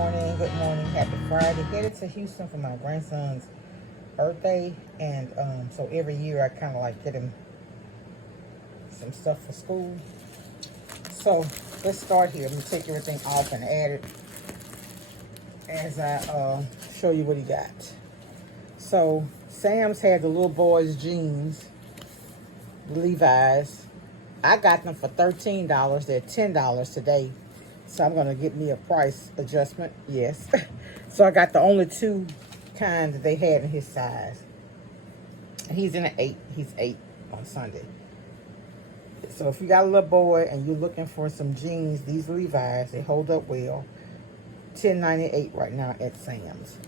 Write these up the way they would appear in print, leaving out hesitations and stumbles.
good morning. Happy Friday. Headed to Houston for my grandson's birthday, and so every year I kind of like get him some stuff for school. So let's start here. I'm gonna take everything off and add it as I show you what he got. So Sam's had the little boy's jeans, the Levi's. I got them for $13. They're $10 today. So I'm going to get me a price adjustment. Yes. So I got the only two kinds that they had in his size. He's in an 8. He's 8 on Sunday. So if you got a little boy and you're looking for some jeans, these Levi's, they hold up well. $10.98 right now at Sam's.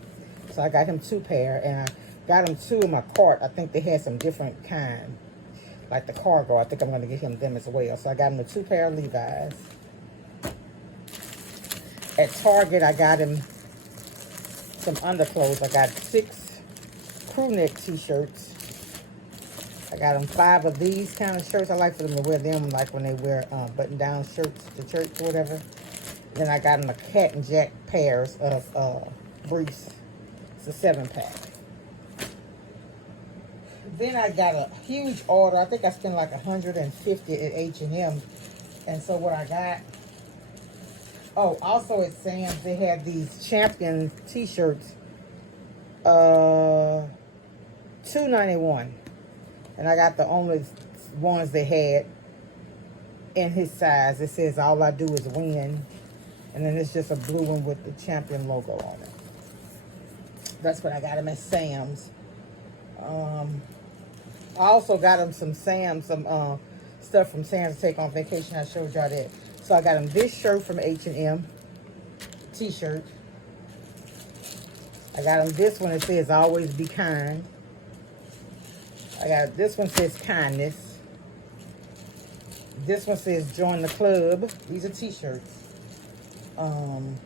So I got him 2 pair, and I got him 2 in my cart. I think they had some different kind, like the cargo. I think I'm going to get him them as well. So I got him the 2 pair of Levi's. At Target, I got him some underclothes. I got 6 crew neck t-shirts. I got him 5 of these kind of shirts. I like for them to wear them like when they wear button-down shirts to church or whatever. Then I got him a Cat and Jack pairs of briefs. It's a 7-pack. Then I got a huge order. I think I spent like $150 at H&M. And so what I got... Oh, also at Sam's, they had these Champion t-shirts, $2.91, and I got the only ones they had in his size. It says "All I Do Is Win," and then it's just a blue one with the Champion logo on it. That's what I got him at Sam's. I also got him some stuff from Sam's to take on vacation. I showed y'all that. So I got him this shirt from H&M, t-shirt. I got him this one that says "Always Be Kind." I got this one says "Kindness." This one says "Join the Club." These are t-shirts. And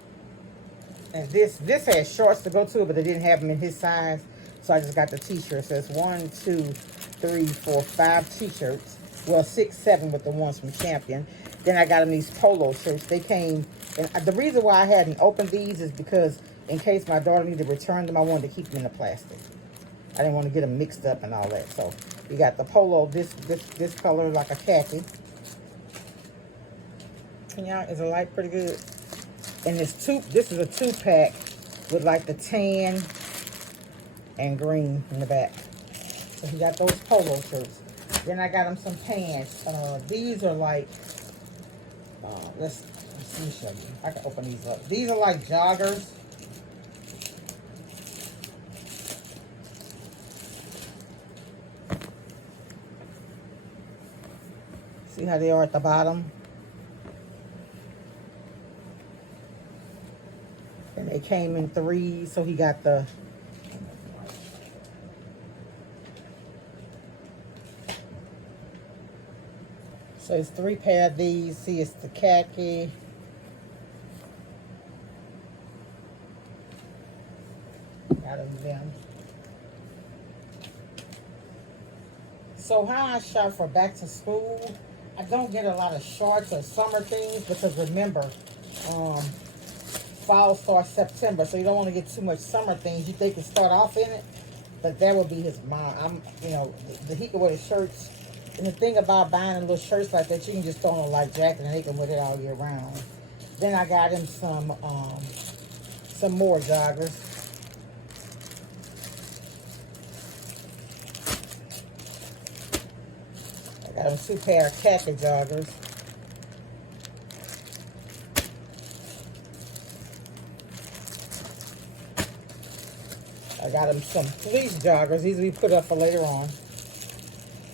this has shorts to go to it, but they didn't have them in his size. So I just got the t-shirt. It says 1, 2, 3, 4, 5 t-shirts. Well, 6, 7 with the ones from Champion. Then I got him these polo shirts. They came, and the reason why I hadn't opened these is because in case my daughter needed to return them, I wanted to keep them in the plastic. I didn't want to get them mixed up and all that. So we got the polo, this color like a khaki. Can y'all, is the light pretty good? And this is a 2-pack with like the tan and green in the back. So he got those polo shirts. Then I got him some pants. These are like, let me show you. I can open these up. These are like joggers. See how they are at the bottom? And they came in 3s, so he got the... So it's 3 pair of these. See, it's the khaki. Got them. So how I shop for back to school, I don't get a lot of shorts or summer things because remember, fall starts September, so you don't want to get too much summer things. They can start off in it, but that would be his mom. He can wear the shirts. And the thing about buying little shirts like that, you can just throw on a light jacket and he can wear it all year round. Then I got him some more joggers. I got him 2 pair of khaki joggers. I got him some fleece joggers. These will be put up for later on.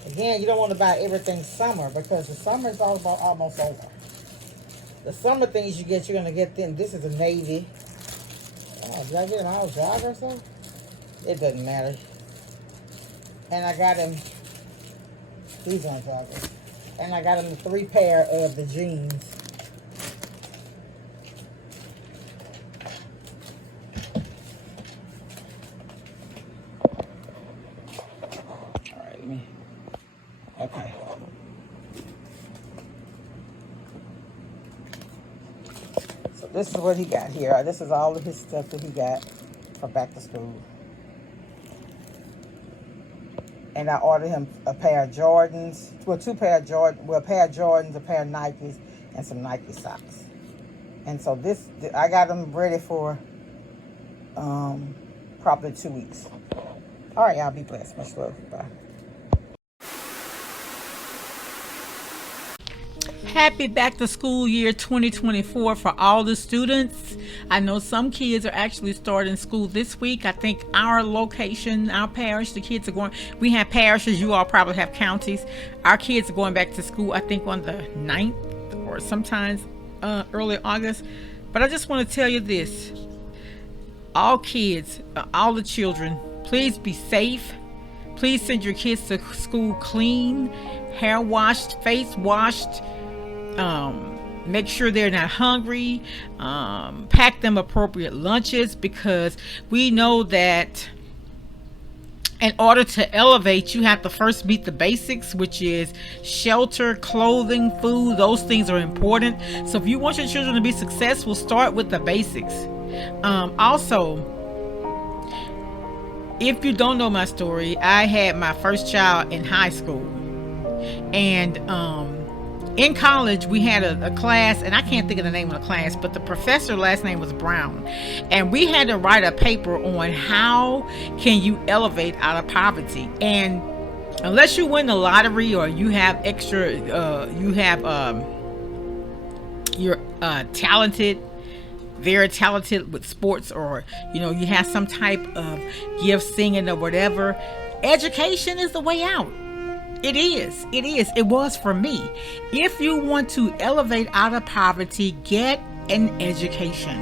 Again, you don't want to buy everything summer because the summer is almost over. The summer things you get, you're going to get them. This is a navy. Oh, did I get them all joggers though? It doesn't matter. And I got him, these aren't joggers. And I got him the 3 pair of the jeans. All right, let me. Okay. So this is what he got here. This is all of his stuff that he got for back to school. And I ordered him a pair of Jordans. Well, a pair of Jordans, a pair of Nikes, and some Nike socks. And so this, I got him ready for probably 2 weeks. All right, y'all, be blessed. Much love. Bye. Happy back to school year 2024 for all the students. I know some kids are actually starting school this week. I think our location, our parish, the kids are going, we have parishes, you all probably have counties. Our kids are going back to school, I think on the 9th or sometimes early August. But I just want to tell you this. All kids, all the children, please be safe. Please send your kids to school clean, hair washed, face washed. Make sure they're not hungry. Pack them appropriate lunches, because we know that in order to elevate, you have to first meet the basics, which is shelter, clothing, food. Those things are important. So if you want your children to be successful, start with the basics. Also, if you don't know my story, I had my first child in high school, and in college we had a class, and I can't think of the name of the class, but the professor last name was Brown, and we had to write a paper on how can you elevate out of poverty. And unless you win the lottery or you have extra you're talented, very talented with sports, or you have some type of gift, singing or whatever, education is the way out. It is. It was for me. If you want to elevate out of poverty, get an education.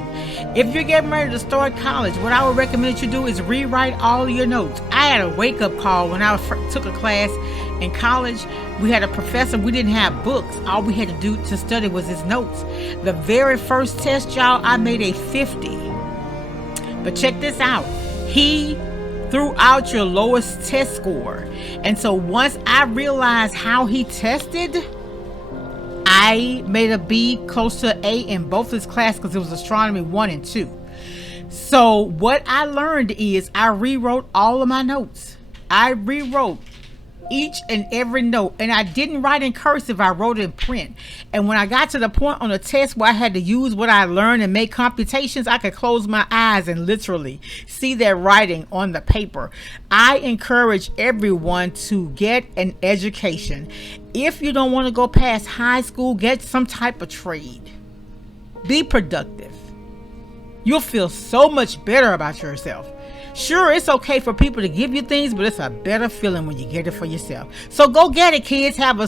If you're getting ready to start college, what I would recommend that you do is rewrite all your notes. I had a wake-up call when I took a class in college. We had a professor. We didn't have books. All we had to do to study was his notes. The very first test, y'all, I made a 50. But check this out. He threw out your lowest test score. And so once I realized how he tested, I made a B, close to A in both his classes, because it was astronomy 1 and 2. So what I learned is I rewrote all of my notes. I rewrote each and every note, and I didn't write in cursive. I wrote it in print. And when I got to the point on the test where I had to use what I learned and make computations, I could close my eyes and literally see that writing on the paper. I encourage everyone to get an education. If you don't want to go past high school, get some type of trade. Be productive. You'll feel so much better about yourself. Sure, it's okay for people to give you things, but it's a better feeling when you get it for yourself. So go get it, kids. Have a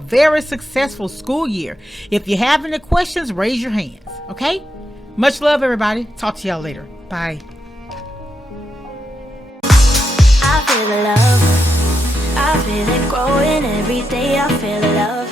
very successful school year. If you have any questions, raise your hands. Okay? Much love, everybody. Talk to y'all later. Bye. I feel the love. I feel it growing every day. I feel the love.